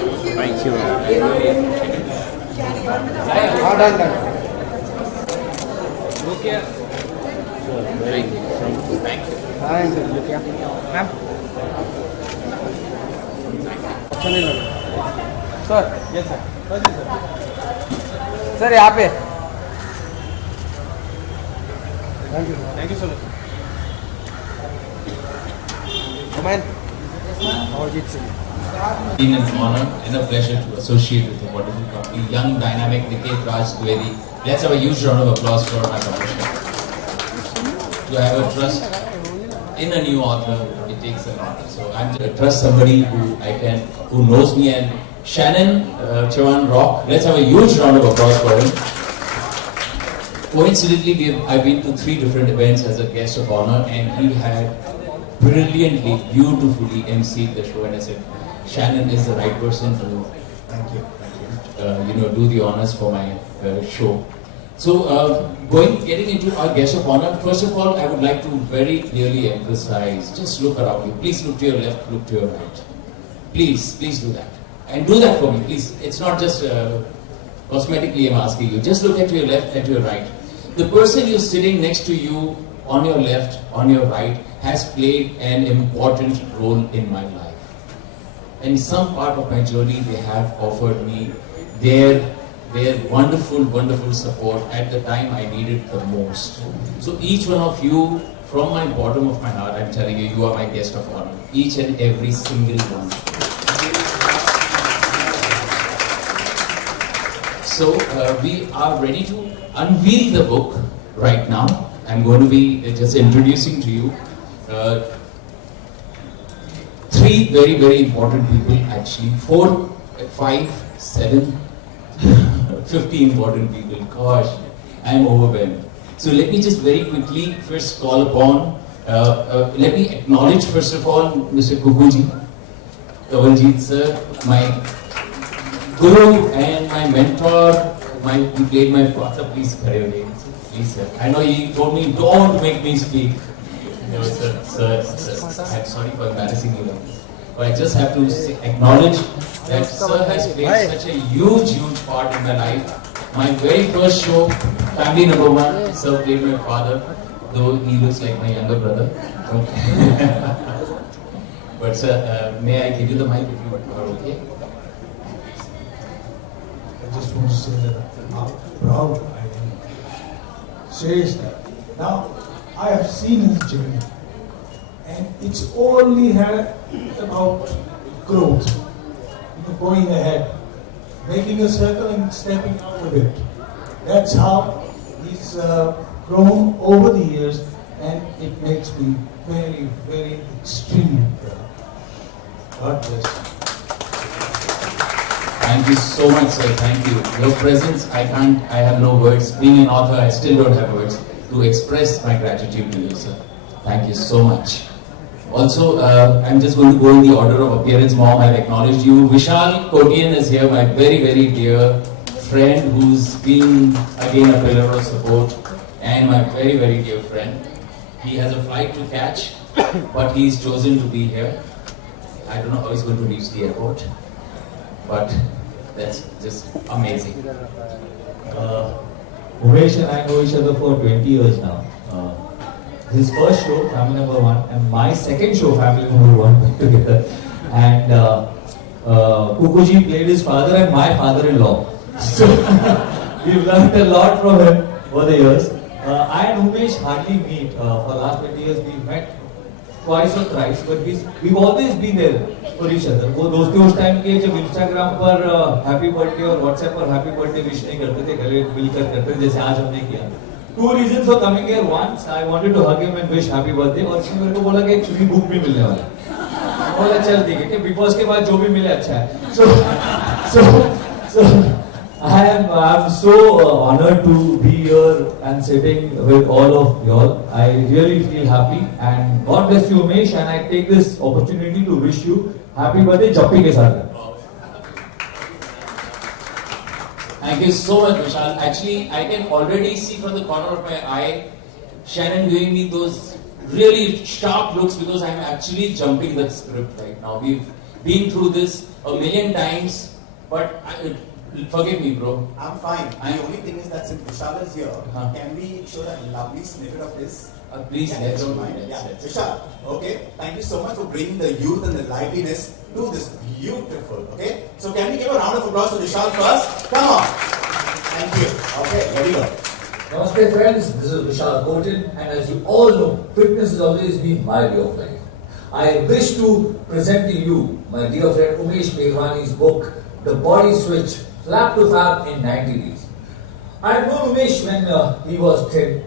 Thank you. Look here. Thank you. Thank you. Ma'am. Sir, yes sir. Sir, यहाँ पे. Thank you so much. Come on. Been an honor and a pleasure to associate with a wonderful company, young, dynamic Niket Raj Dwivedi. Let's have a huge round of applause for my commissioner. To have a trust in a new author, it takes a lot. So I'm to trust somebody who knows me, and Shannon Chavan Rock. Let's have a huge round of applause for him. Coincidentally, I've been to 3 different events as a guest of honor, and he had brilliantly, beautifully emceed the show, and I said, Shannon is the right person to do the honors for my show. So, getting into our guest of honor, first of all, I would like to very clearly emphasize, just look around you. Please look to your left, look to your right. Please do that. And do that for me, please. It's not just cosmetically I'm asking you. Just look at your left and your right. The person who's sitting next to you, on your left, on your right, has played an important role in my life. In some part of my journey, they have offered me their wonderful, wonderful support at the time I needed the most. So each one of you, from my bottom of my heart, I'm telling you, you are my guest of honor. Each and every single one. So we are ready to unveil the book right now. I'm going to be just introducing to you 3 very, very important people, actually 4, 5, 7, 50 important people. Gosh, I'm overwhelmed. So let me just very quickly first call upon, let me acknowledge first of all Mr. Kukuji, Kawaljit sir, my guru and my mentor, he played my father. Please carry your name. Please, sir. I know he told me, don't make me speak. No, sir, I'm sorry for embarrassing you like this. But I just have to acknowledge that sir has played such a huge part in my life. My very first show, Family Number 1, sir played my father, though he looks like my younger brother. But sir, may I give you the mic if you are okay? I just want to say that how proud I am. Seriously. Now, I have seen his journey, and it's only had about growth, going ahead, making a circle and stepping out of it. That's how he's grown over the years, and it makes me very, very extremely proud. God bless you. Thank you so much, sir. Thank you. Your presence, I have no words. Being an author, I still don't have words to express my gratitude to you, sir. Thank you so much. Also, I'm just going to go in the order of appearance. Mom, I've acknowledged you. Vishal Kotian is here, my very, very dear friend who's been, again, a pillar of support, and my very, very dear friend. He has a flight to catch, but he's chosen to be here. I don't know how he's going to reach the airport, but that's just amazing. Umesh and I know each other for 20 years now. His first show, Family Number 1, and my second show, Family Number 1, went together. And Kukuji played his father and my father-in-law. So we've learned a lot from him over the years. I and Umesh hardly meet. For the last 20 years, we've met twice or thrice, but we've always been there for each other. वो दोस्ती उस time के जब Instagram पर happy birthday और WhatsApp पर happy birthday wish नहीं करते थे, गले मिलकर करते थे, जैसे आज हमने किया. 2 reasons for coming here. Once, I wanted to hug him and wish happy birthday, और इसने मेरे को बोला कि एक फ्री बुक भी मिलने वाला है. बोला चल ठीक है कि बिग बॉस के बाद जो भी मिले अच्छा है. So I'm so honored to be here and sitting with all of y'all. I really feel happy, and God bless you, Umesh, and I take this opportunity to wish you happy birthday Jappi ke saath. Thank you so much, Vishal. Actually, I can already see from the corner of my eye Shannon giving me those really sharp looks because I'm actually jumping the script right now. been through this a million times, but forgive me, bro. I'm fine. The only thing is that since Vishal is here, Huh. can we show that lovely snippet of his? Please, Yeah, let's don't do mind. it. Yeah, Let's- Vishal. Okay. Thank you so much for bringing the youth and the liveliness to this beautiful. Okay. So can we give a round of applause to Vishal first? Come on. Thank you. Okay. Here we go. Namaste friends, this is Vishal Kotin, and as you all know, fitness has always been my way of life. I wish to present to you my dear friend Umesh Pherwani's book, The Body Switch, Flap to Fab in 90 Days. I had known Umesh when he was thin,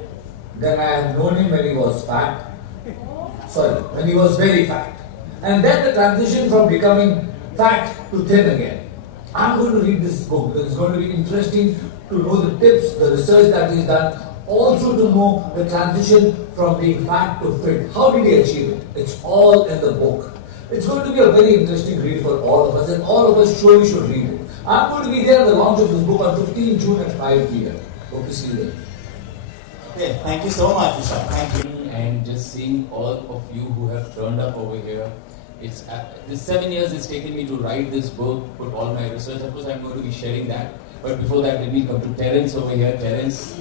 then I had known him when he was fat, when he was very fat. And then the transition from becoming fat to thin again. I'm going to read this book because it's going to be interesting to know the tips, the research that he's done, also to know the transition from being fat to fit. How did he achieve it? It's all in the book. It's going to be a very interesting read for all of us, and all of us surely should read it. I'm going to be there at the launch of this book on 15 June at 5 p.m. Hope to see you there. Okay. Thank you so much, Vishal. Thank you. And just seeing all of you who have turned up over here. It's this 7 years it's taken me to write this book, put all my research. Of course, I'm going to be sharing that. But before that, let me come to Terence over here. Terence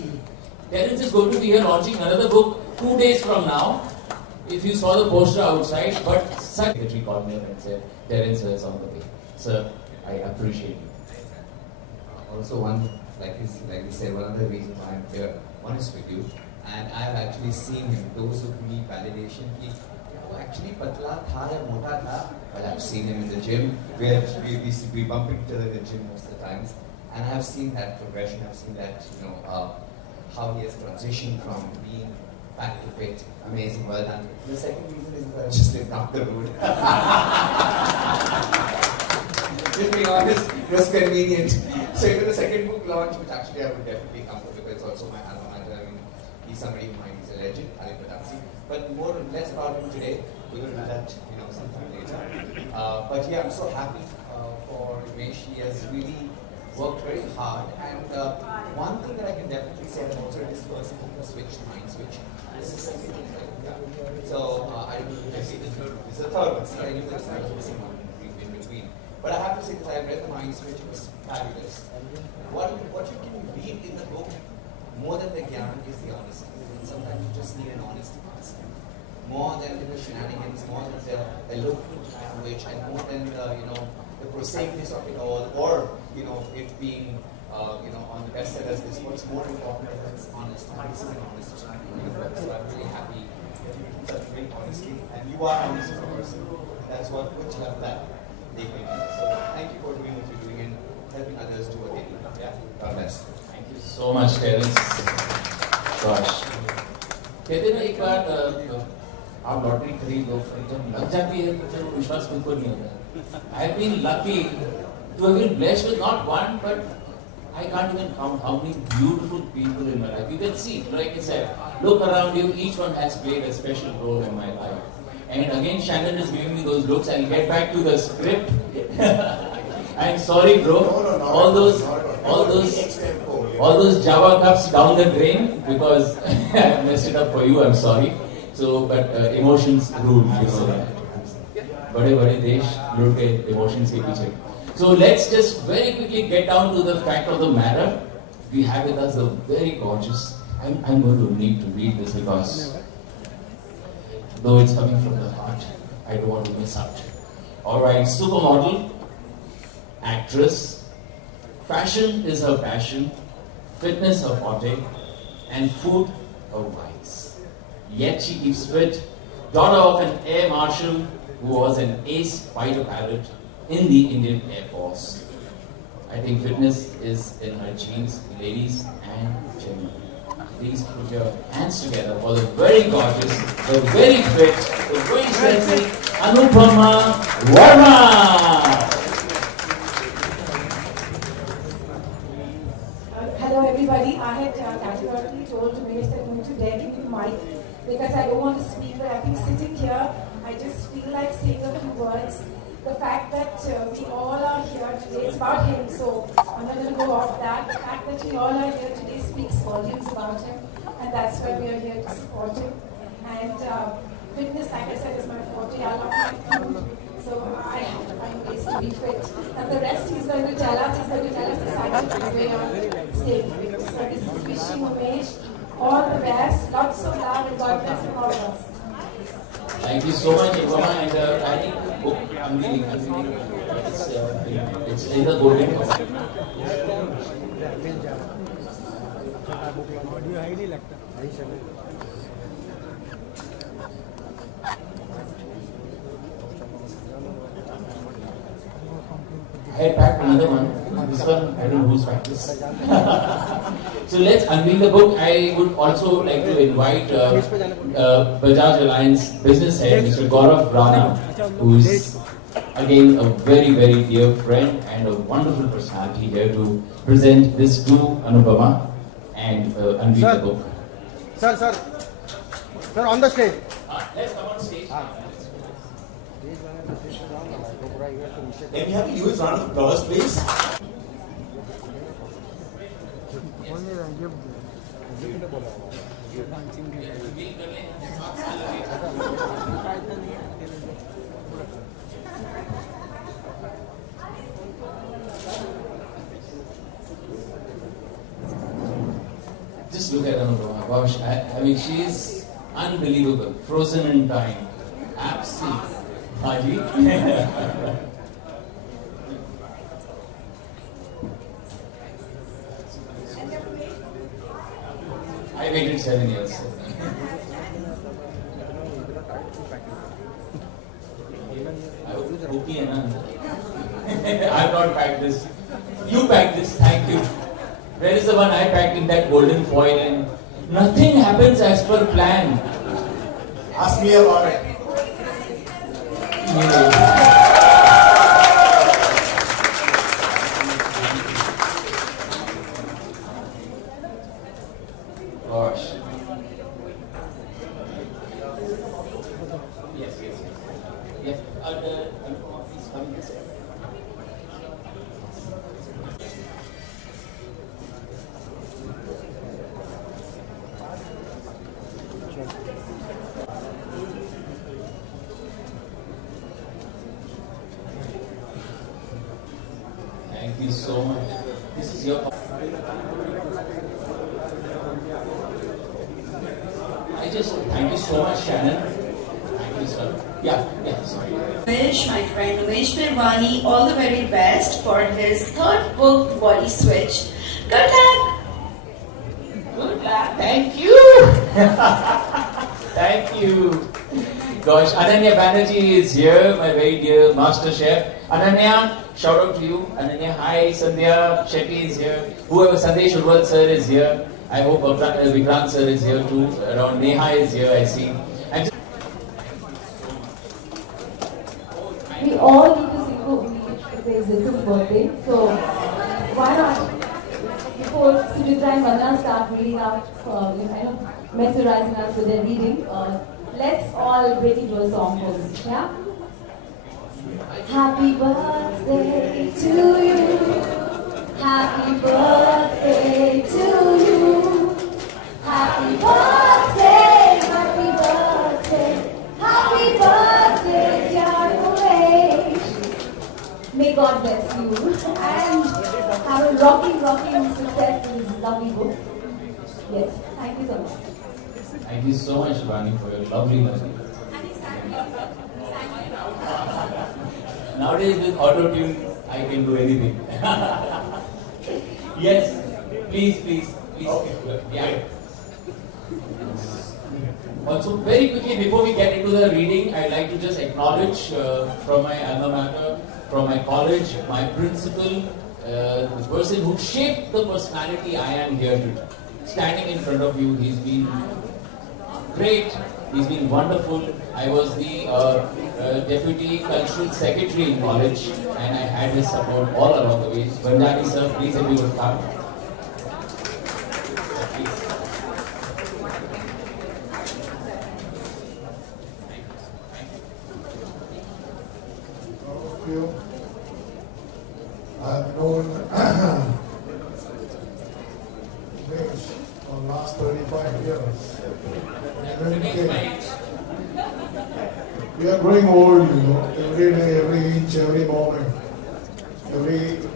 is going to be here launching another book 2 days from now. If you saw the poster outside, but secretary called me up and said, Terence is on the way. Sir, I appreciate you. Also, like we said, one of the reasons why I'm here, one is with you, and I've actually seen him. Those who need validation, actually patla tha ya mota tha, but I've seen him in the gym. We bump into each other in the gym most of the times, and I've seen that progression. I've seen that how he has transitioned from being fat to fit. Amazing, well done. The second reason is that I just lived up the road. Just being honest, it was convenient. So even the second book launch, which actually I would definitely come to because it's also my alma mater. I mean, he's somebody who might be a legend, Ali Patapsi. But more or less about him today. We're going to do that, sometime later. But yeah, I'm so happy for Umesh. He has really worked very hard. And one thing that I can definitely say, and also this person who has switched mind switch. This is something like that. So I don't know if I see the third one. This is the third one. See, I knew that I was missing one in between. But I have to say that I read the mind switch. It was fabulous. What you can read in the book more than the gyan is the honesty. And sometimes you just need an honest answer. More than the shenanigans, more than the eloquent language, and more than the prosaicness of it all, or it being on the bestsellers list. What's more important is that it's honest. And this is an honest book. So I'm really happy that you do such great honesty, and you are honest as a person. That's what you have that. So thank you for doing what you're doing and helping others do what they do. Yeah, God bless. Thank you so much, Terence. Gosh. कहते ना एक बार आप lottery खरीद लो, जब लग जाती है तो फिर विश्वास बिल्कुल नहीं होता. I have been lucky to have been blessed with not one, but I can't even count how many beautiful people in my life. You can see, like I said, look around you. Each one has played a special role in my life. And again, Shannon is giving me those looks. I'll get back to the script. I'm sorry, bro. All those Java cups down the drain because I messed it up for you. I'm sorry. So, but emotions rule, that. बड़े देश लुट के emotions के पीछे. So let's just very quickly get down to the fact of the matter. We have with us a very gorgeous. I'm going to need to read this because though it's coming from the heart, I don't want to miss out. Alright, supermodel, actress, fashion is her passion, fitness her forte, and food her vice. Yet she keeps fit, daughter of an air marshal who was an ace fighter pilot in the Indian Air Force. I think fitness is in her genes, ladies and gentlemen. Please put your hands together for the very gorgeous, the very fit, the very sexy Anupama Verma. Hello everybody. I had categorically told Umesh that I'm going to dare give you mic because I don't want to speak, but I think sitting here, I just feel like saying a few words. The fact that we all are here today is about him, so I'm not going to go off that. The fact that we all are here today speaks volumes about him, and that's why we are here to support him. And fitness, like I said, is my forte. I love my food. So I have to find ways to be fit. And the rest he's going to tell us. He's going to tell us the scientific way of staying fit. So this is wishing Umesh all the best. Lots of love and God bless all of us. Thank you so much, Ivana. And I think book I'm reading. It's in the golden cover. I had packed another one. This one, I don't know who's packed this. So let's unveil the book. I would also like to invite Bajaj Alliance business head, Mr. Gaurav Rana, who is again a very, very dear friend and a wonderful personality here to present this to Anupama and unveil the book. Sir, on the stage. Let's come on stage. Can we have a huge round of applause, please? Just look at Anupama. Gosh, I mean, she is unbelievable. Frozen in time. Absolutely. Haji. I waited 7 years. I've not packed this. You packed this, thank you. Where is the one I packed in that golden foil and nothing happens as per plan? Ask me about it. Gosh. Yes. Yes. Please come this way. Thank you so much. This is your. Thank you so much, Shannon. Thank you, sir. Yeah, sorry. Umesh, my friend Umesh Pherwani, all the very best for his third book, Body Switch. Good luck! Good luck. Thank you. Thank you. Gosh, Ananya Banerjee is here, my very dear master chef. Ananya, shout out to you. Ananya, hi. Sandhya Shetty is here. Whoever, Sandesh Urwal sir is here. I hope Vikrant sir is here too. Around Neha is here, I see. We all need to sing for Umesh because it's his birthday. So why not? Before Sujitra and Vanna start reading out, mesmerizing us with their reading, let's all break into a song for him. Yeah? Happy birthday to you. Happy birthday to you. Happy birthday, happy birthday, happy birthday, dear Umesh. May God bless you and have a rocking success in this lovely book. Yes, thank you so much. Thank you so much, Shivani, for your lovely message. Nowadays with auto-tune, I can do anything. Yes, please. Okay. Yeah. Also, very quickly before we get into the reading, I'd like to just acknowledge from my alma mater, from my college, my principal, the person who shaped the personality I am here today. Standing in front of you, he's been great, he's been wonderful. I was the Deputy Cultural Secretary in college and I had his support all along the way. Bandani sir, please if you would come. I've known Umesh for the last 35 years. When he came, we are growing old, every day, every inch, every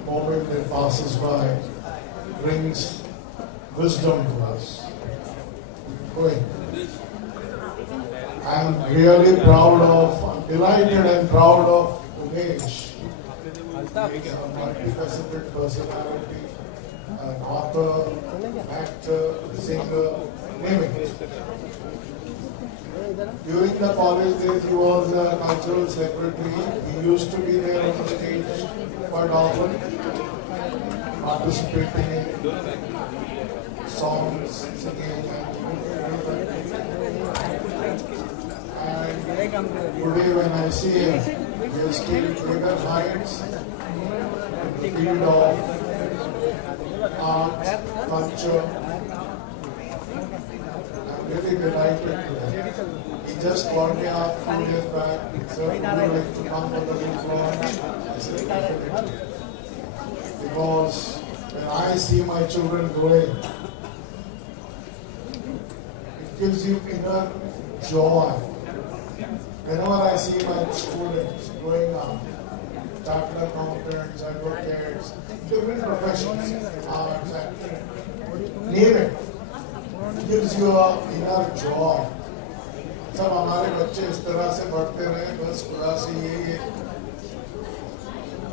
moment that passes by brings wisdom to us. Going. I'm really proud of, I'm delighted and proud of Umesh. He's a multifaceted personality, an author, actor, singer, name it. During the college days, he was a cultural secretary. He used to be there on the stage quite often, participating in songs, singing, and today when I see him, he has scaled greater heights in the field of art, culture. I'm really delighted today. He just called me up 2 days back. Sir, would you like to come for the book launch? I said, definitely. Because when I see my children growing, it gives you inner joy. Whenever I see my students growing up, chartered accountants, advocates, different professions, arts, acting, name it, gives you an inner joy. सब हमारे बच्चे इस तरह से बढ़ते रहे, बस खुदा से ये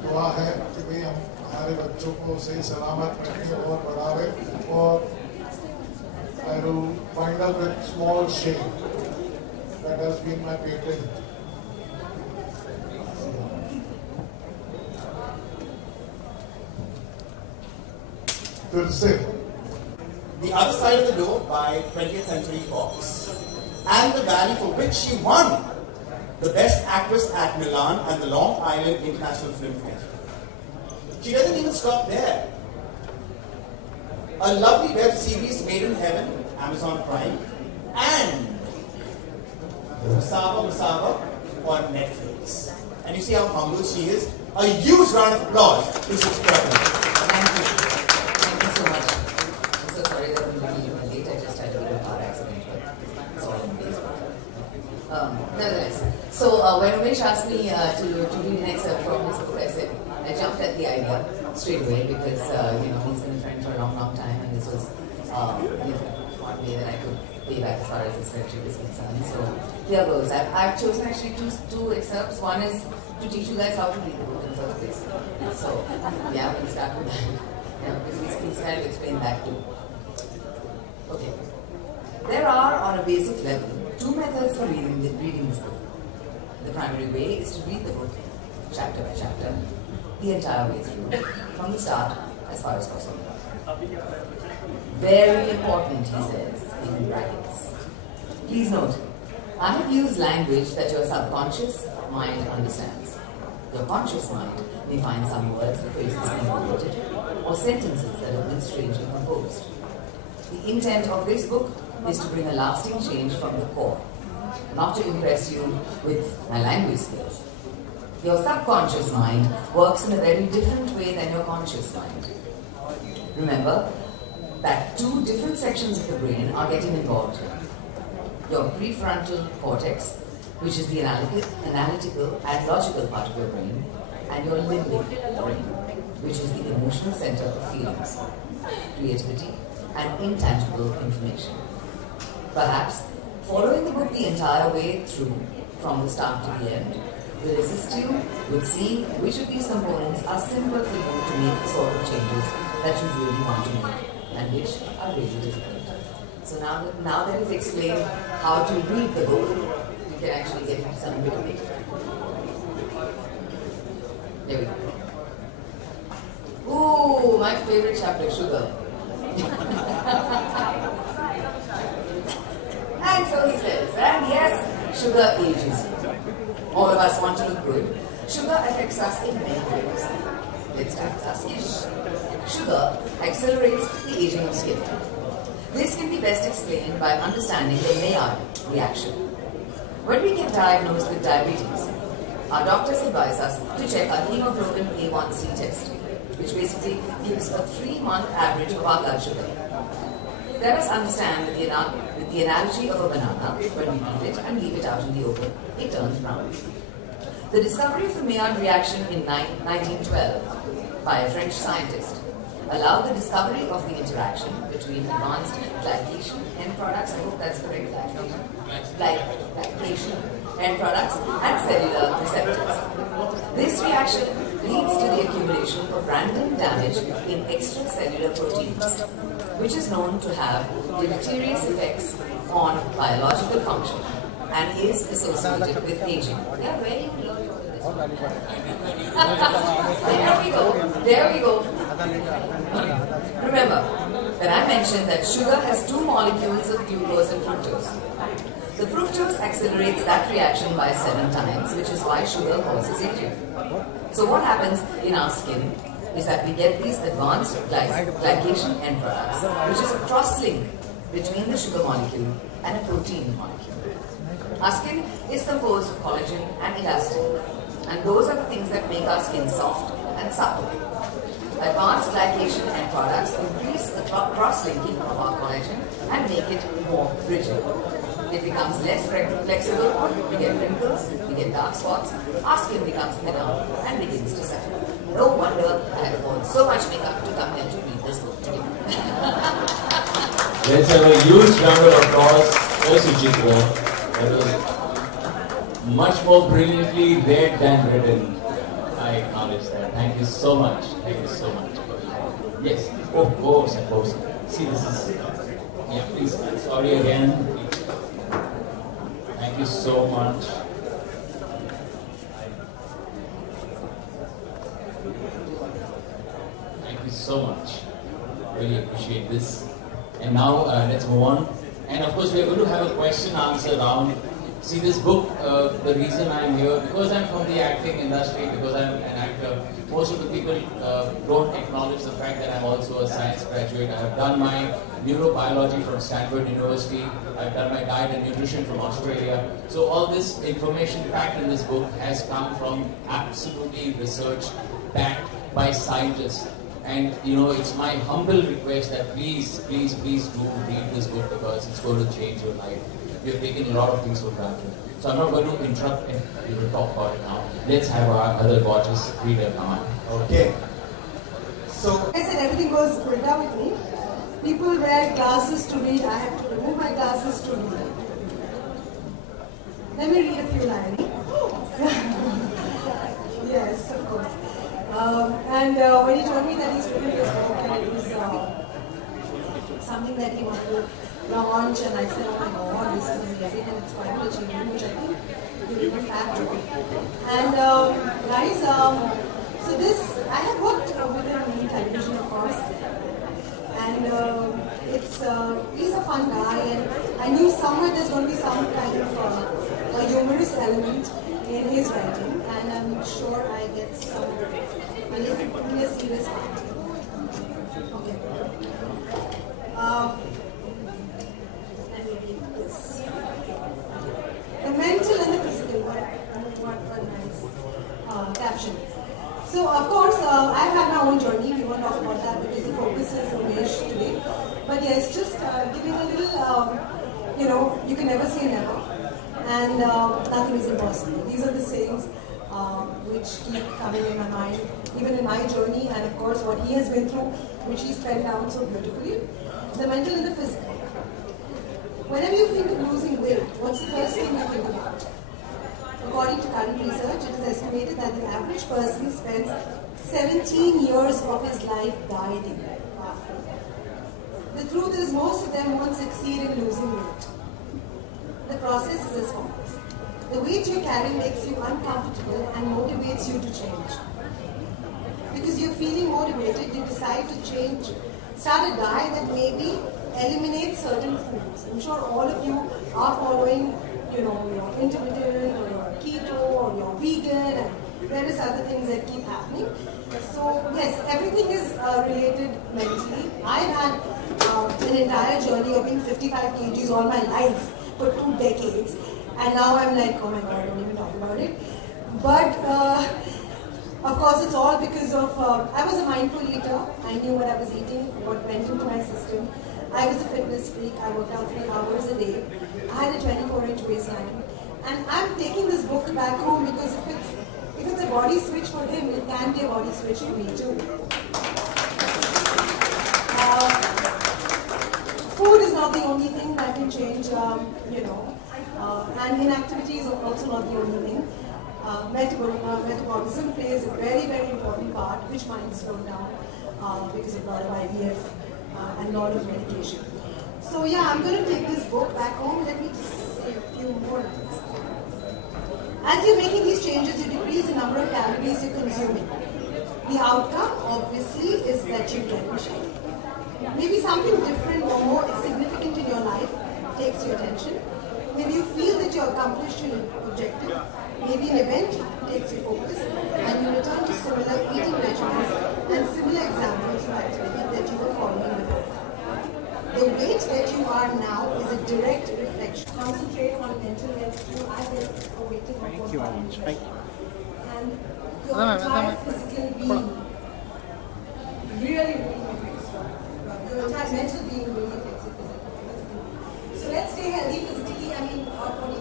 दुआ है कि भाई हम हमारे बच्चों को सही सलामत रखें और बढ़ावे और I will find out with small shame. That has been my patent. फिर से The Other Side of the Door by 20th Century Fox, and the Valley, for which she won the Best Actress at Milan and the Long Island International Film Festival. She doesn't even stop there. A lovely web series, Made in Heaven, Amazon Prime, and Musaba on Netflix. And you see how humble she is. A huge round of applause to Sis Pherwani. Thank you. Thank you so much. I'm so sorry that I'm a little late. I just had a little car accident, but it's all in Facebook. Nevertheless, so when Umesh asked me to read an excerpt from his book, I said, I jumped at the idea straight away because he's been a friend for a long, long time, and this was one way that I could pay back as far as his friendship is concerned. So here goes. I've chosen actually two excerpts. One is to teach you guys how to read the book in the first place. So yeah, we'll start with that. Yeah, because he's kind of explained that too. Okay. There are, on a basic level, two methods for reading this book. The primary way is to read the book chapter by chapter, the entire way through, from the start as far as possible. Very important, he says, in brackets. Please note, I have used language that your subconscious mind understands. Your conscious mind may find some words and phrases being repeated, or sentences that have been strangely composed. The intent of this book is to bring a lasting change from the core, not to impress you with my language skills. Your subconscious mind works in a very different way than your conscious mind. Remember that two different sections of the brain are getting involved here. Your prefrontal cortex, which is the analytical and logical part of your brain, and your limbic brain, which is the emotional center of feelings, creativity, and intangible information. Perhaps following the book the entire way through, from the start to the end, will assist you with seeing which of these components are simple for you to make the sort of changes that you really want to make, and which are really difficult. So now that he's explained how to read the book, you can actually get into some bit of it. There we go. Ooh, my favorite chapter, sugar. And so he says, and yes, sugar ages you. All of us want to look good. Sugar affects us in many ways. Let's start us. Sugar accelerates the aging of skin. This can be best explained by understanding the Maillard reaction. When we get diagnosed with diabetes, our doctors advise us to check our hemoglobin A1C test, which basically gives a 3-month average of our blood sugar. Let us understand with the analogy of a banana, when we eat it and leave it out in the open, it turns brown. The discovery of the Maillard reaction in 1912 by a French scientist allowed the discovery of the interaction between advanced glycation end products, I hope that's correct, glycation end products and cellular receptors. This reaction leads to the accumulation of random damage in extracellular proteins, which is known to have deleterious effects on biological function and is associated with aging. Yeah, very low. There we go. Remember that I mentioned that sugar has two molecules of glucose and fructose. The fructose accelerates that reaction by 7 times, which is why sugar causes aging. So what happens in our skin is that we get these advanced glycation end products, which is a cross-link between the sugar molecule and a protein molecule. Our skin is composed of collagen and elastin, and those are the things that make our skin soft and supple. Advanced glycation end products increase the cross-linking of our collagen and make it more rigid. It becomes less flexible, we get wrinkles, we get dark spots, our skin becomes thinner and begins to settle. No wonder I have worn so much makeup to come here to read this book today. Let's have a huge round of applause for Suchitra. That was much more brilliantly read than written. I acknowledge that. Thank you so much. Thank you so much. Yes, of course, of course. See, this is... Yeah, please. Sorry again. Thank you so much. Thank you so much. Really appreciate this. And now let's move on. And of course, we are going to have a question answer round. See, this book, the reason I'm here, because I'm from the acting industry, because I'm an actor, most of the people don't acknowledge the fact that I'm also a science graduate. I have done my neurobiology from Stanford University. I've done my diet and nutrition from Australia. So all this information packed in this book has come from absolutely research backed by scientists. And you know, it's my humble request that please, please, please do read this book because it's going to change your life. We have taken a lot of things for granted. So I'm not going to interrupt and we will talk about it now. Let's have our other gorgeous reader come on. Okay. So I said everything goes better with me. People wear glasses to read. I have to remove my glasses to read. Let me read a few lines. Yes, of course. And when he told me that he's written this book and it was something that he wanted to launch, and I said, oh my god, this is amazing and it's quite an achievement, which I think you really have to. And guys, so this, I have worked with him in television, of course, and he's a fun guy, and I knew somewhere there's going to be some kind of a humorous element in his writing, and I'm sure I get some really serious part. Okay. Let me read this. The mental and the physical, what nice caption. So of course, I've had my own journey. We won't talk about that because the focus is Umesh today. But yes, just giving a little, you know, you can never say never, and nothing is impossible. These are the sayings which keep coming in my mind, even in my journey, and of course what he has been through, which he's penned down so beautifully. The mental and the physical. Whenever you think of losing weight, what's the first thing you think about? According to current research, it is estimated that the average person spends 17 years of his life dieting. The truth is, most of them won't succeed in losing weight. The process is as follows. The weight you carry makes you uncomfortable and motivates you to change. Because you're feeling motivated, you decide to change. Start a diet that maybe eliminates certain foods. I'm sure all of you are following, you know, your intermittent or your keto or your vegan and various other things that keep happening. So yes, everything is related mentally. I've had an entire journey of being 55 kgs all my life for 2 decades, and now I'm like, oh my god, don't even talk about it. But of course, it's all because of I was a mindful eater. I knew what I was eating, what went into my system. I was a fitness freak. I worked out 3 hours a day. I had a 24-inch waistline. And I'm taking this book back home because if it's body switch for him, it can be a body switch for me too. Food is not the only thing that can change, and inactivity is also not the only thing. Metabolism plays a very, very important part, which might slow down because of a lot of IVF and a lot of medication. So yeah, I'm going to take this book back home. Let me just say a few more lines. As you're making these changes, you decrease the number of calories you're consuming. The outcome, obviously, is that you get in shape. Maybe something different or more significant in your life takes your attention. Maybe you feel that you accomplished your objective. Maybe an event takes your focus and you return to similar eating regimens and similar examples of activity that you were following before. The weight that you are now is a direct reflection. Concentrate on mental health through awaiting Thank you, Munch. Thank you. And your entire physical being really affects your entire mental being really affects your physical being. So let's stay healthy physically. I mean, our body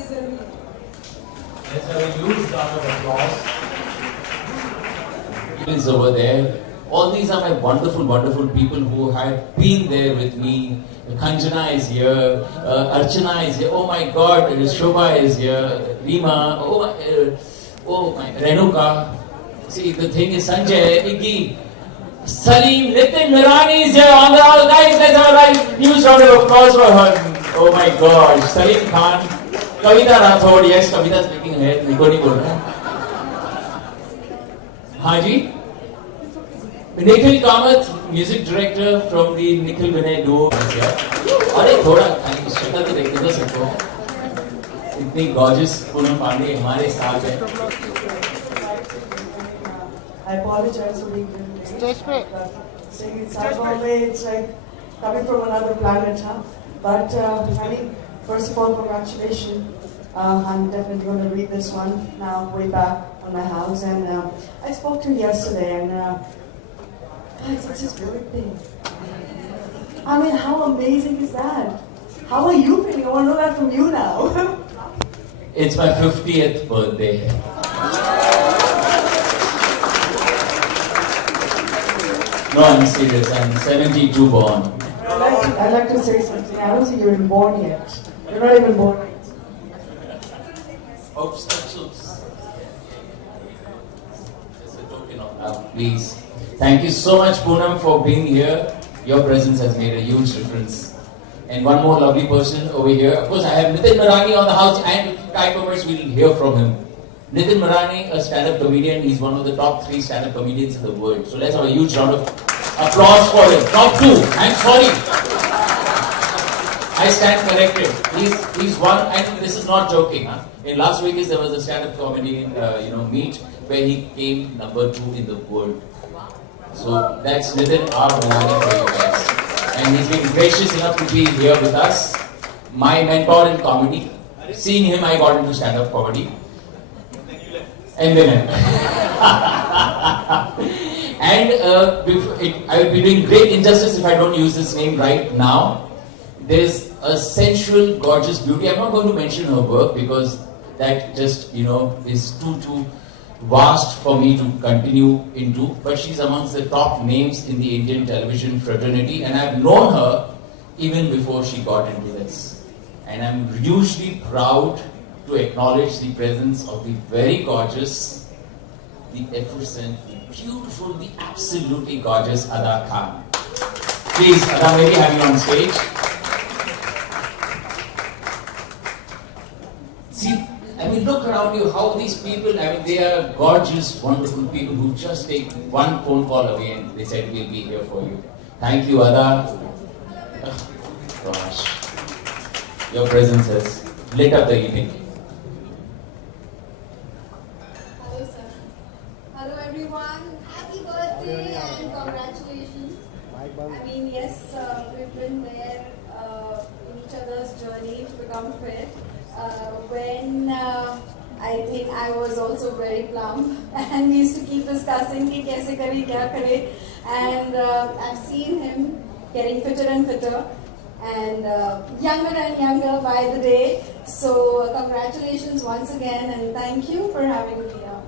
is a real. Let's have a huge round of applause. Is over there. All these are my wonderful, wonderful people who have been there with me. Kanjana is here, Archana is here. Oh my God, Shobha is here. Rima, oh my, Renuka. See, the thing is Sanjay, Iggy, Salim, Nitin Mirani is here. On the all guys, let's have a huge round of applause for her. Oh my gosh, Salim Khan, Kavita Rathod. Yes, Kavita is making her head. Nico Nico. Haji. Nikhil Kamath, music director from the Nikhil Vinay duo. अरे थोड़ा शक्ल तो देख तो सकते हो इतनी gorgeous Poonam Pandey हमारे साथ है. I apologize for being late. Saying it's out of way, it's like coming from another planet, huh? But I mean, first of all, congratulations. I'm definitely going to read this one now, way back on my house, and I spoke to him yesterday, and. Guys, it's his birthday. I mean, how amazing is that? How are you feeling? I want to know that from you now. It's my 50th birthday. No, I'm serious. I'm 72 born. I'd like to say something. I don't think you're even born yet. You're not even born yet. Oops. Just a token of love, please. Thank you so much, Poonam, for being here. Your presence has made a huge difference. And one more lovely person over here. Of course, I have Nitin Marani on the house, and if time permits, we'll hear from him. Nitin Marani, a stand-up comedian. He's one of the top 3 stand-up comedians in the world. So let's have a huge round of applause for him. Top 2. I'm sorry. I stand corrected. He's one, and this is not joking. Huh? In Las Vegas, there was a stand-up comedy meet where he came number 2 in the world. So that's Nitin R. Marani for you guys. And he's been gracious enough to be here with us. My mentor in comedy. Seeing him, I got into stand-up comedy. And then and I would be doing great injustice if I don't use this name right now. There's a sensual, gorgeous beauty. I'm not going to mention her work because that just, is too vast for me to continue into, but she's amongst the top names in the Indian television fraternity, and I've known her even before she got into this. And I'm hugely proud to acknowledge the presence of the very gorgeous, the effervescent, the beautiful, the absolutely gorgeous Ada Khan. Please, Ada, may we have you on stage? See, I mean, look around you, how these people, they are gorgeous, wonderful people who just take one phone call away and they said, we'll be here for you. Thank you, Ada. Oh, gosh. Your presence has lit up the evening. Hello, sir. Hello, everyone. Happy birthday and congratulations. I mean, yes, we've been there in each other's journey to become fit. When I think I was also very plump, and we used to keep discussing ki kaise kare, kya kare, and I've seen him getting fitter and fitter. and younger and younger by the day. So congratulations once again, and thank you for having me here.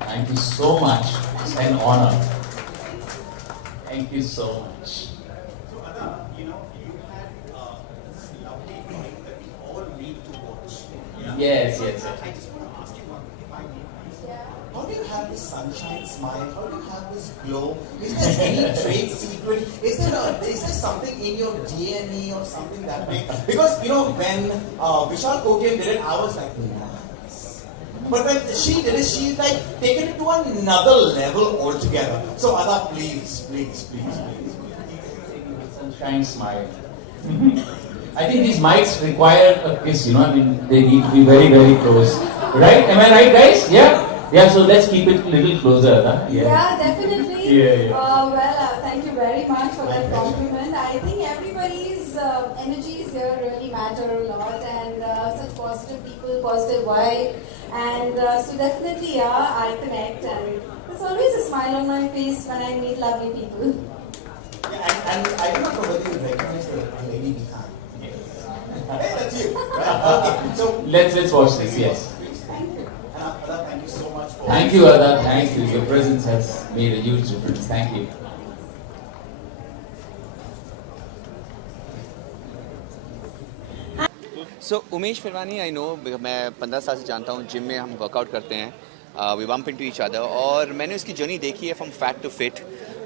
Thank you so much. It's an honor. Thank you so much. So, Ada, you know, you had this lovely drawing that we all need to watch. Yes. I just want to ask you one thing, if I may, please. How do you have this sunshine smile? How do you have this glow? Is there any trade secret? Is there something in your DNA or something that way? Because, you know, when Vishal Kotian did it, I was like, nice. But when she did it, she's like taken it to another level altogether. So, Ada, please. Sunshine smile. I think these mics require a kiss, you know, I mean, they need to be very, very close. Right? Am I right, guys? Yeah? Yeah, so let's keep it a little closer, huh? Yeah, definitely. Yeah. Thank you very much for that compliment. I think everybody's energies here really matter a lot, and such positive people, positive vibe, and so definitely, I connect, and there's always a smile on my face when I meet lovely people. Yeah, and I don't know whether you recognize the lady behind. Hey, that's you, right? Okay, so Let's watch this, yes. Thank you. And Ada, thank you so much for. Thank you, Ada. Thank you. Your presence has made a huge difference. Thank you. So Umesh Phirwani I know मैं 15 साल से जानता हूँ. Gym में हम workout करते हैं. We bump into each other. और मैंने उसकी जर्नी देखी है from fat to fit.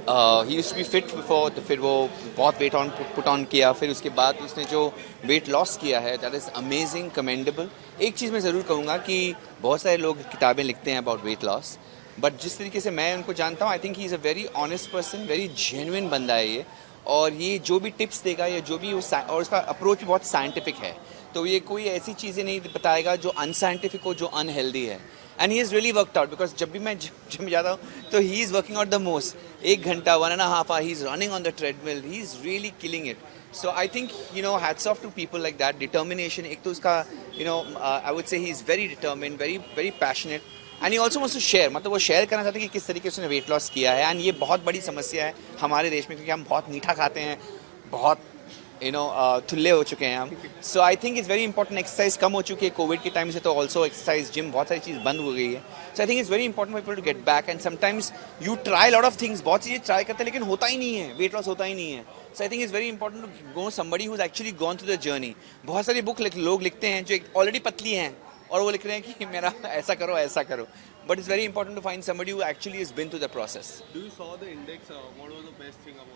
He used to be fit before, तो फिर वो बहुत वेट ऑन पुट ऑन किया. फिर उसके बाद उसने जो वेट लॉस किया है, दैट इज़ अमेजिंग, कमेंडेबल. एक चीज़ मैं ज़रूर कहूँगा कि बहुत सारे लोग किताबें लिखते हैं अबाउट वेट लॉस, बट जिस तरीके से मैं उनको जानता हूँ, I think he is a very honest person, very genuine बंदा है ये. और ये जो भी टिप्स देगा या जो भी और उसका अप्रोच भी बहुत साइंटिफिक है. तो ये कोई ऐसी चीज़ें नहीं बताएगा जो अनसाइंटिफिक हो, जो अनहेल्दी है. And he is really worked out, because जब भी मैं जिम जाता हूँ तो he is working out the most. 1 घंटा 1.5 hours he is running on the treadmill. He is really killing it. So I think, you know, hats off to people like that. Determination. एक तो उसका, you know, I would say he is very determined, very passionate, and he also wants to share. मतलब वो share करना चाहते हैं कि किस तरीके से उसने वेट लॉस किया है. एंड ये बहुत बड़ी समस्या है हमारे देश में, क्योंकि हम बहुत मीठा खाते हैं, बहुत थुल्ले हो चुके हैं हम. So I think it's very important. Exercise कम हो चुकी है कोविड के टाइम से, तो ऑल्सो एक्सरसाइज, जिम, बहुत सारी चीज़ बंद हो गई है. So I think it's very important for people to get back. And sometimes you try lot of things, बहुत चीज़ें ट्राई करते हैं लेकिन होता ही नहीं है, वेट लॉस होता ही नहीं है. So I think it's very important to go somebody who is actually gone through the journey. बहुत सारी बुक लोग लिखते हैं जो ऑलरेडी पतली हैं और वो लिख रहे हैं कि मेरा ऐसा करो. But it's very important to find somebody who actually has been through the process. Do you saw the index? What was the best thing about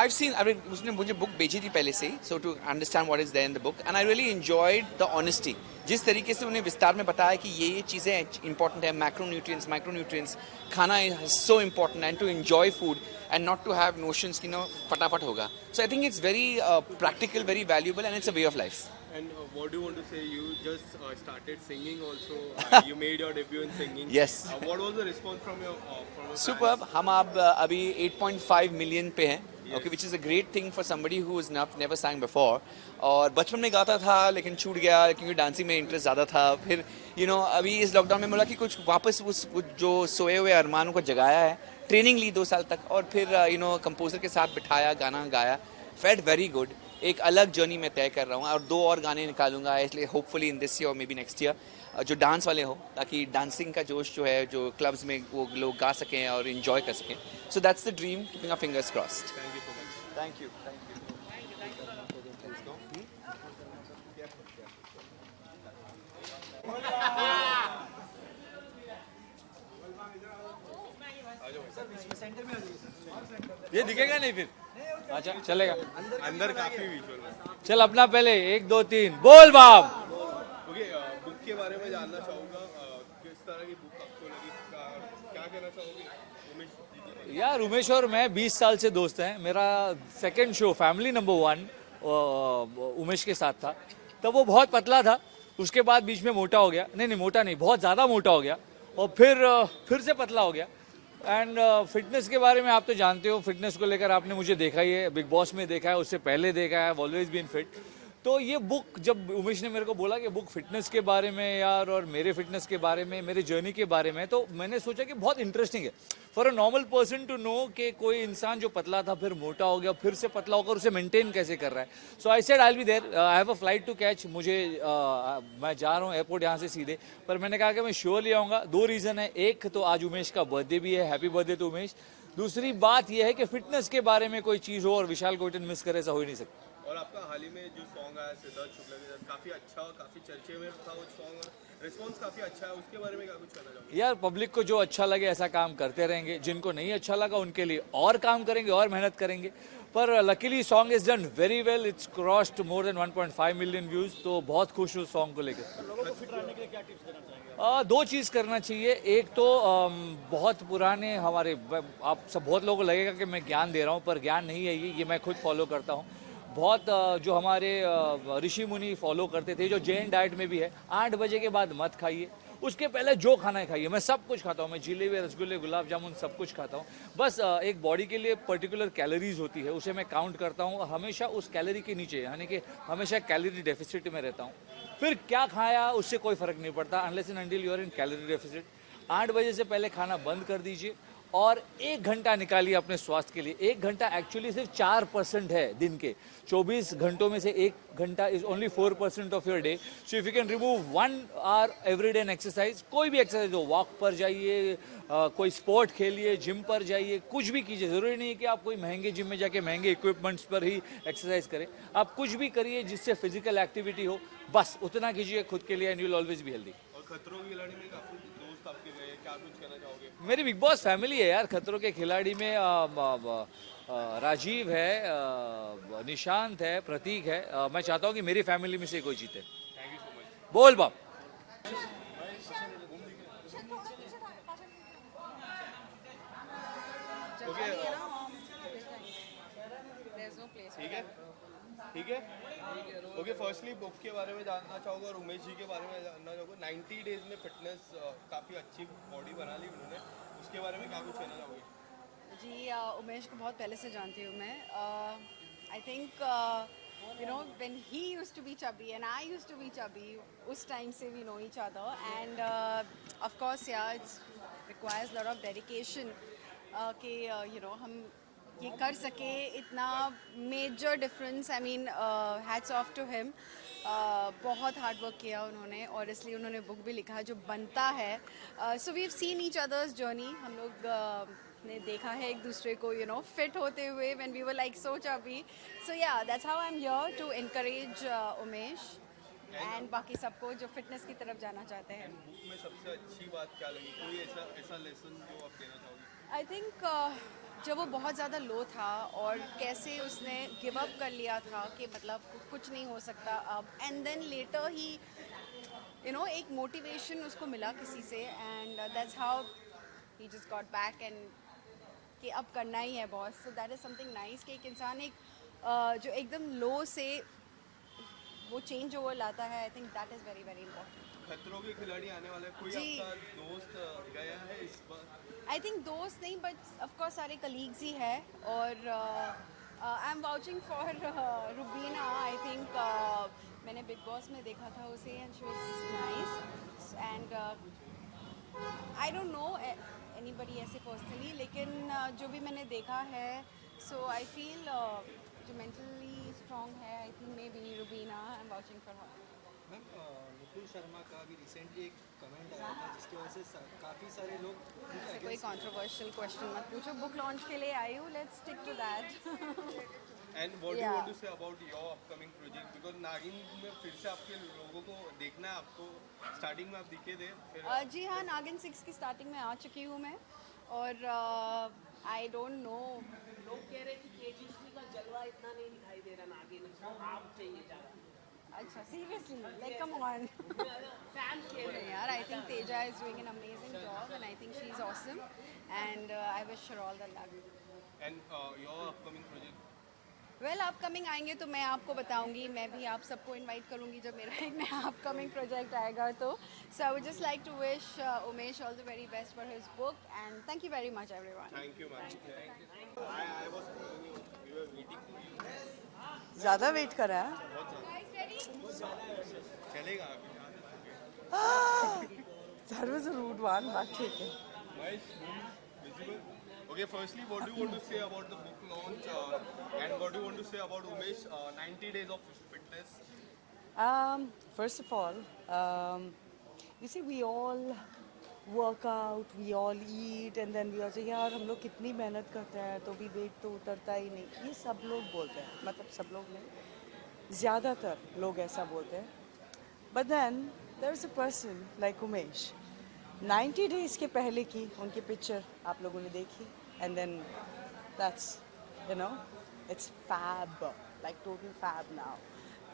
I've seen, उसने मुझे बुक भेजी थी पहले से ही, so to understand what is there in the book, and I really enjoyed the honesty. जिस तरीके से उन्हें विस्तार में बताया कि ये चीज़ें important है, macronutrients, खाना is so important, and to enjoy food and not to have notions कि फटाफट होगा. So I think it's very practical, very valuable, and it's a way of life. And what do you want to say? You just started singing also. You made your debut in singing. Yes. What was the response from your Superb. हम अब अभी 8.5 million पे हैं. Okay, which is a great thing for somebody who has never sang before. और बचपन में गाता था लेकिन छूट गया क्योंकि डांसिंग में इंटरेस्ट ज़्यादा था. फिर अभी इस लॉकडाउन में बोला कि कुछ वापस उस जो सोए हुए अरमानों को जगाया है. ट्रेनिंग ली 2 साल तक और फिर कंपोजर के साथ बिठाया, गाना गाया. Felt very good. एक अलग जर्नी में तय कर रहा हूँ और 2 और गाने निकालूंगा, इसलिए होपफुली इन दिस ईयर और मे बी नेक्स्ट ईयर, जो डांस वाले हो, ताकि डांसिंग का जोश जो है, जो क्लब्स में वो लोग गा सकें और इन्जॉय कर सकें. So that's the dream, keeping our fingers crossed. Thank you. ये दिखेगा नहीं फिर. अच्छा चलेगा. अंदर काफी विजुअल. चल अपना पहले 1 2 3 बोल बाप. ओके, बुक के बारे में जानना चाहूँगा. किस तरह की बुक आपको लगी, क्या कहना चाहोगे? यार उमेश और मैं 20 साल से दोस्त हैं. मेरा second show family number 1 Umesh के साथ था. तब वो बहुत पतला था, उसके बाद बीच में मोटा हो गया. नहीं मोटा नहीं, बहुत ज़्यादा मोटा हो गया और फिर से पतला हो गया. एंड फिटनेस के बारे में आप तो जानते हो, फिटनेस को लेकर आपने मुझे देखा ही है, बिग बॉस में देखा है, उससे पहले देखा है. Always been fit. तो ये बुक जब उमेश ने मेरे को बोला कि बुक फिटनेस के बारे में यार और मेरे फिटनेस के बारे में, मेरे जर्नी के बारे में, तो मैंने सोचा कि बहुत इंटरेस्टिंग है for a normal person to know कि कोई इंसान जो पतला था फिर मोटा हो गया, फिर से पतला होकर उसे मेंटेन कैसे कर रहा है. So I said I will be there, I have a flight to catch, मुझे मैं जा रहा हूँ एयरपोर्ट यहाँ से सीधे, पर मैंने कहा कि मैं श्योरली आऊँगा. 2 रीज़न है. एक तो आज उमेश का बर्थडे भी है, हैप्पी बर्थडे टू उमेश. दूसरी बात यह है कि फिटनेस के बारे में कोई चीज़ हो और विशाल कोइटन मिस करे, ऐसा हो ही नहीं सकता. और आपका हाल ही में जो सॉन्ग आया सिद्धार्थ शुक्ला के साथ, काफ़ी अच्छा और काफ़ी चर्चे में था वो सॉन्ग, रिस्पॉन्स काफ़ी अच्छा है, उसके बारे में क्या कुछ कहना चाहोगे? यार पब्लिक को जो अच्छा लगे ऐसा काम करते रहेंगे, जिनको नहीं अच्छा लगा उनके लिए और काम करेंगे और मेहनत करेंगे. पर luckily song is done very well, it's crossed more than 1.5 million views. तो बहुत खुश हूँ सॉन्ग को लेकर. लोगों को फिट रहने के लिए क्या टिप्स देना चाहेंगे? 2 चीज़ करना चाहिए. एक तो बहुत पुराने हमारे, आप सब बहुत लोगों को लगेगा कि मैं ज्ञान दे रहा हूँ, पर ज्ञान नहीं है ये मैं खुद फॉलो करता हूँ. बहुत जो हमारे ऋषि मुनि फॉलो करते थे, जो जैन डाइट में भी है, 8 बजे के बाद मत खाइए, उसके पहले जो खाना है खाइए. मैं सब कुछ खाता हूँ, मैं जिलेबी, रसगुल्ले, गुलाब जामुन सब कुछ खाता हूँ. बस एक बॉडी के लिए पर्टिकुलर कैलोरीज होती है, उसे मैं काउंट करता हूँ, हमेशा उस कैलोरी के नीचे, यानी कि हमेशा कैलोरी डेफिसिट में रहता हूँ. फिर क्या खाया उससे कोई फर्क नहीं पड़ता, unless and until you are in calorie deficit. 8 बजे से पहले खाना बंद कर दीजिए और 1 घंटा निकालिए अपने स्वास्थ्य के लिए. 1 घंटा एक्चुअली सिर्फ 4% है दिन के. 24 घंटों में से 1 घंटा is only 4% of your day. So if you can remove 1 hour every day in exercise, कोई भी एक्सरसाइज हो, वॉक पर जाइए, कोई स्पोर्ट खेलिए, जिम पर जाइए, कुछ भी कीजिए. ज़रूरी नहीं है कि आप कोई महंगे जिम में जाके महंगे इक्विपमेंट्स पर ही एक्सरसाइज करें. आप कुछ भी करिए जिससे फिजिकल एक्टिविटी हो, बस उतना कीजिए खुद के लिए, and you will always be healthy. और खतरों की खिलाड़ी में काफ़ी दोस्त आपके गए, क्या कुछ कहना चाहोगे? मेरी बिग बॉस फैमिली है यार. खतरों के खिलाड़ी में राजीव है, निशांत है, प्रतीक है. मैं चाहता हूँ कि मेरी फैमिली में से कोई जीते. Thank you so much. बोल बाप. ठीक है. ओके, फर्स्टली बुक के बारे में जानना चाहोगे और उमेश जी के बारे में जानना चाहोगे. 90 डेज में फिटनेस काफ़ी अच्छी बॉडी बना ली उन्होंने, उसके बारे में क्या कुछ कहना चाहोगे? जी, उमेश को बहुत पहले से जानती हूँ मैं. I think you know when he used to be chubby and I used to be chubby, उस टाइम से we know each other. And of course yeah it's requires lot of dedication कि यू नो हम ये कर सके. इतना major difference, I mean hats off to him. बहुत hard work किया उन्होंने और इसलिए उन्होंने बुक भी लिखा जो बनता है. So we have seen each others journey. हम लोग ने देखा है एक दूसरे को यू नो फिट होते हुए when we were like so chubby. So yeah that's how I am here to encourage Umesh and बाकी सबको जो फिटनेस की तरफ जाना चाहते हैं. बुक में सबसे अच्छी बात क्या लगी? कोई ऐसा लेसन जो आप देना चाहोगे? आई थिंक जब वो बहुत ज़्यादा लो था और कैसे उसने गिव अप कर लिया था कि मतलब कुछ नहीं हो सकता अब, and then later he you know एक मोटिवेशन उसको मिला किसी से, and that's how he just got back and कि अब करना ही है boss. So that is something nice कि एक इंसान एक जो एकदम लो से वो चेंज ओवर लाता है. I think that is very very important. खतरों के खिलाड़ी आने वाले, कोई आपका दोस्त गया है इस बार? आई थिंक दोस्त नहीं, बट ऑफ कोर्स सारे कलीग्स ही है. और I am vouching for Rubina. I think मैंने बिग बॉस में देखा था उसे and she was nice. And I don't know anybody ऐसे पर्सनली, लेकिन जो भी मैंने देखा है, सो आई फील जो मेंटली स्ट्रॉन्ग है, I think may be Rubina. I am watching for her. Ma'am, Nupur Sharma का भी रिसेंटली एक कमेंट आया था जिसकी वजह से काफ़ी सारे लोग कोई कंट्रोवर्शियल क्वेश्चन मत पूछो. बुक लॉन्च के लिए आई हूँ, let's stick to that. And what do you want to say about your upcoming project? Because Naagin में फिर से आपके लोगों को देखना है. आपको स्टार्टिंग में आप दिखे थे फिर जी हाँ, नागिन 6 की स्टार्टिंग में आ चुकी हूँ मैं. और आई डोंट नो, लोग कह रहे हैं कि केजीसी का जलवा इतना नहीं दिखाई दे रहा नागिन, आप चाहिए ज़्यादा. अच्छा, seriously, like come on. Fan कह रहे हैं यार. I think Teja is doing an amazing job and I think she is awesome and I wish her all the luck. And your upcoming project? Well, upcoming आएंगे तो मैं आपको बताऊंगी. मैं भी आप सबको इनवाइट करूंगी जब मेरा एक नया अपकमिंग प्रोजेक्ट आएगा तो. So I would just like to wish Umesh all the very best for his book and thank you very much everyone. Thank you ma'am. I was we were waiting for you. ज़्यादा wait करा है. बहुत ज़्यादा. चलेगा That was a rude one, but ठीक है. visible. Okay, firstly, what do you want to say about the book launch and what do you want to say about Umesh 90 days of fitness? First of all, you see, we all work out, we all eat, and then we all say, यार हम लोग कितनी मेहनत करते हैं तो भी wait तो उतरता ही नहीं. ये सब लोग बोलते हैं, मतलब सब लोग नहीं, ज़्यादातर लोग ऐसा बोलते हैं. But then there is a person like Umesh. 90 days के पहले की उनकी पिक्चर आप लोगों ने देखी, and then that's, you know, it's fab, like total fab now.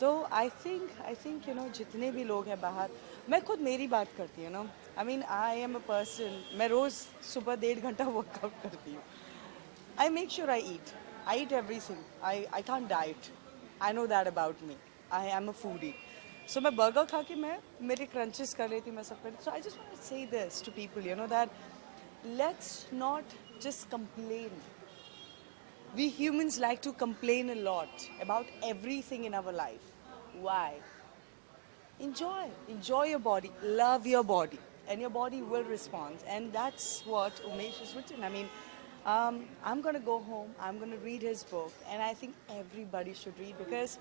तो I think you know जितने भी लोग हैं बाहर, मैं खुद मेरी बात करती हूँ, you know, I mean I am a person, मैं रोज़ सुबह 1.5 घंटा वर्कआउट करती हूँ. I make sure I eat everything. I can't diet. I know that about me. I am a foodie. So मैं burger खा के मैं मेरे crunches कर लेती हूँ, मैं सब करती हूँ. So I just want to say this to people, you know, that let's not just complain. We humans like to complain a lot about everything in our life. Why? Enjoy your body, love your body, and your body will respond. And that's what Umesh has written. I mean, I'm going to go home, I'm going to read his book, and I think everybody should read because,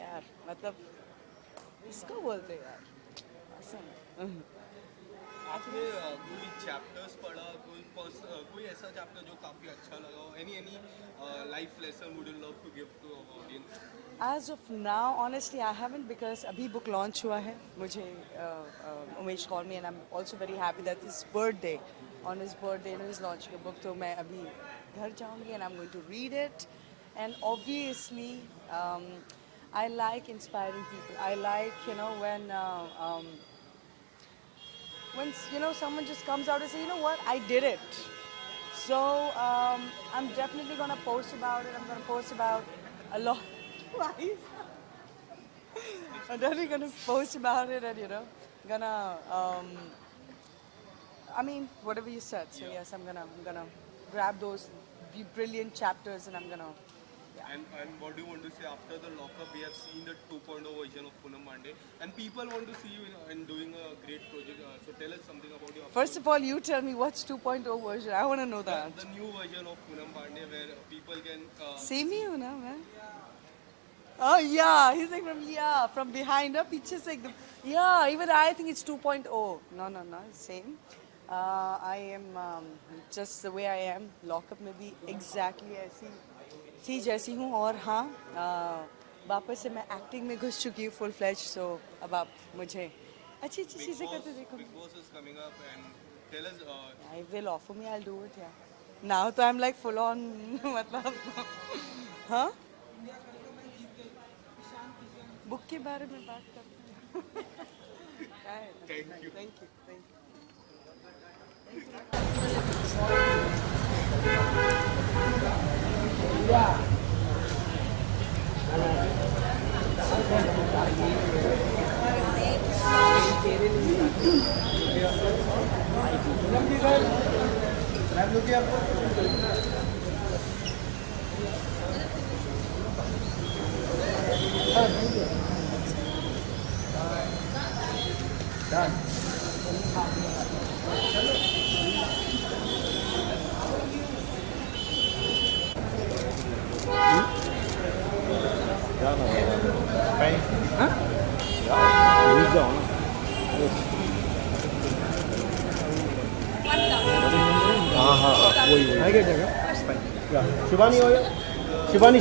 यार, मतलब, इसको बोलते हैं यार, awesome. आपने कोई chapters पढ़ा, कोई ऐसा चैप्टर जो काफी अच्छा लगा हो? Any life lesson would you love to give to our audience? As of now, honestly, I haven't because अभी book launch हुआ है. मुझे Umesh called me and I'm also very happy that his birthday, on his birthday, you know, he's launching a book. तो मैं अभी घर जाऊँगी and I'm going to read it. And obviously, I like inspiring people. I like, you know, when you know someone just comes out and says, you know what, I did it. So I'm definitely gonna post about it. I'm gonna post about a lot. I'm definitely gonna post about it, and you know, gonna I mean whatever you said. So yes, I'm gonna grab those brilliant chapters and I'm gonna. And what do you want to say after the lockup? We have seen the 2.0 version of Poonam Pandey, and people want to see you in doing a great project. So tell us something about your. First of all, you tell me what's 2.0 version. I want to know that. The new version of Poonam Pandey where people can. See me, you know, man. Oh yeah, he's like from behind up. It's just like even I think it's 2.0. No, it's same. I am just the way I am. Lockup में भी exactly ऐसी जैसी हूँ और हाँ वापस से मैं एक्टिंग में घुस चुकी हूँ full fledged. So अब आप मुझे अच्छी चीजें करते देखो. Big Boss is coming up and tell us. I will offer me. I'll do it. Yeah. Now तो I'm like full on मतलब हाँ बुक के बारे में बात करते हैं. Thank you. Yeah. Done. हाँ वही है क्या शिवानी हो या शिवानी